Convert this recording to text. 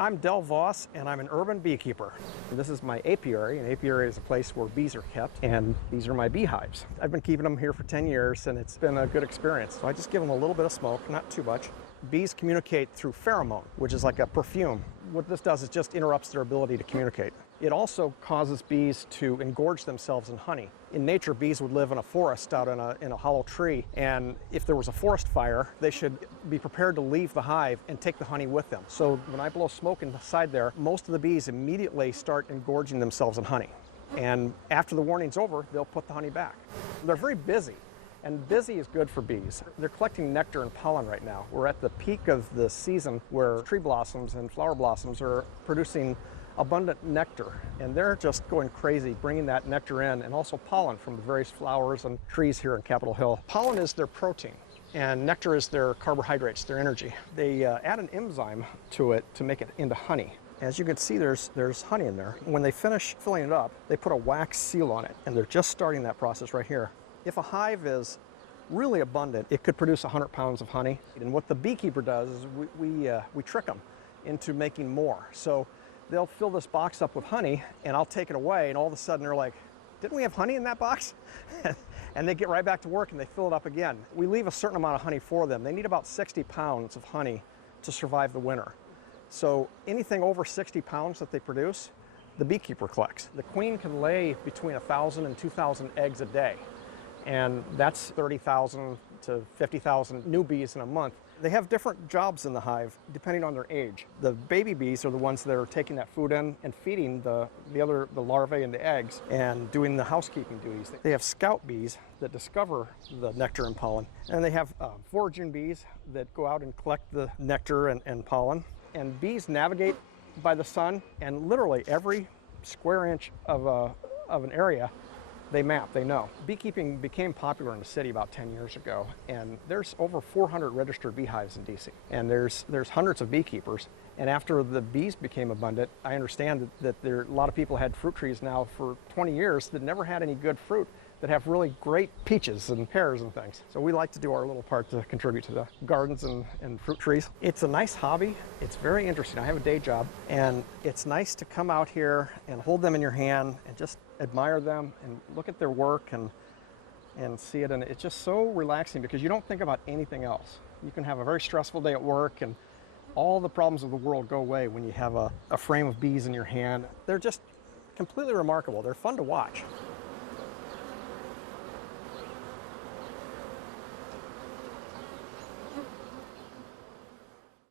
I'm Del Voss, and I'm an urban beekeeper. This is my apiary. An apiary is a place where bees are kept, and these are my beehives. I've been keeping them here for 10 years, and it's been a good experience. So I just give them a little bit of smoke, not too much. Bees communicate through pheromone, which is like a perfume. What this does is just interrupts their ability to communicate. It also causes bees to engorge themselves in honey. In nature, bees would live in a forest out in a hollow tree, and if there was a forest fire, they should be prepared to leave the hive and take the honey with them. So when I blow smoke inside there, most of the bees immediately start engorging themselves in honey. And after the warning's over, they'll put the honey back. They're very busy. And busy is good for bees. They're collecting nectar and pollen right now. We're at the peak of the season where tree blossoms and flower blossoms are producing abundant nectar. And they're just going crazy bringing that nectar in, and also pollen from the various flowers and trees here in Capitol Hill. Pollen is their protein, and nectar is their carbohydrates, their energy. They add an enzyme to it to make it into honey. As you can see, there's honey in there. When they finish filling it up, they put a wax seal on it, and they're just starting that process right here. If a hive is really abundant, it could produce 100 pounds of honey. And what the beekeeper does is we trick them into making more. So they'll fill this box up with honey, and I'll take it away, and all of a sudden they're like, didn't we have honey in that box? And they get right back to work and they fill it up again. We leave a certain amount of honey for them. They need about 60 pounds of honey to survive the winter. So anything over 60 pounds that they produce, the beekeeper collects. The queen can lay between 1,000 and 2,000 eggs a day. And that's 30,000 to 50,000 new bees in a month. They have different jobs in the hive depending on their age. The baby bees are the ones that are taking that food in and feeding the larvae and the eggs and doing the housekeeping duties. They have scout bees that discover the nectar and pollen. And they have foraging bees that go out and collect the nectar and pollen. And bees navigate by the sun, and literally every square inch of an area they map, they know. Beekeeping became popular in the city about 10 years ago, and there's over 400 registered beehives in DC. And there's hundreds of beekeepers. And after the bees became abundant, I understand that a lot of people had fruit trees now for 20 years that never had any good fruit, that have really great peaches and pears and things. So we like to do our little part to contribute to the gardens and fruit trees. It's a nice hobby. It's very interesting. I have a day job, and it's nice to come out here and hold them in your hand and just admire them and look at their work and see it. And it's just so relaxing because you don't think about anything else. You can have a very stressful day at work, and all the problems of the world go away when you have a frame of bees in your hand. They're just completely remarkable. They're fun to watch.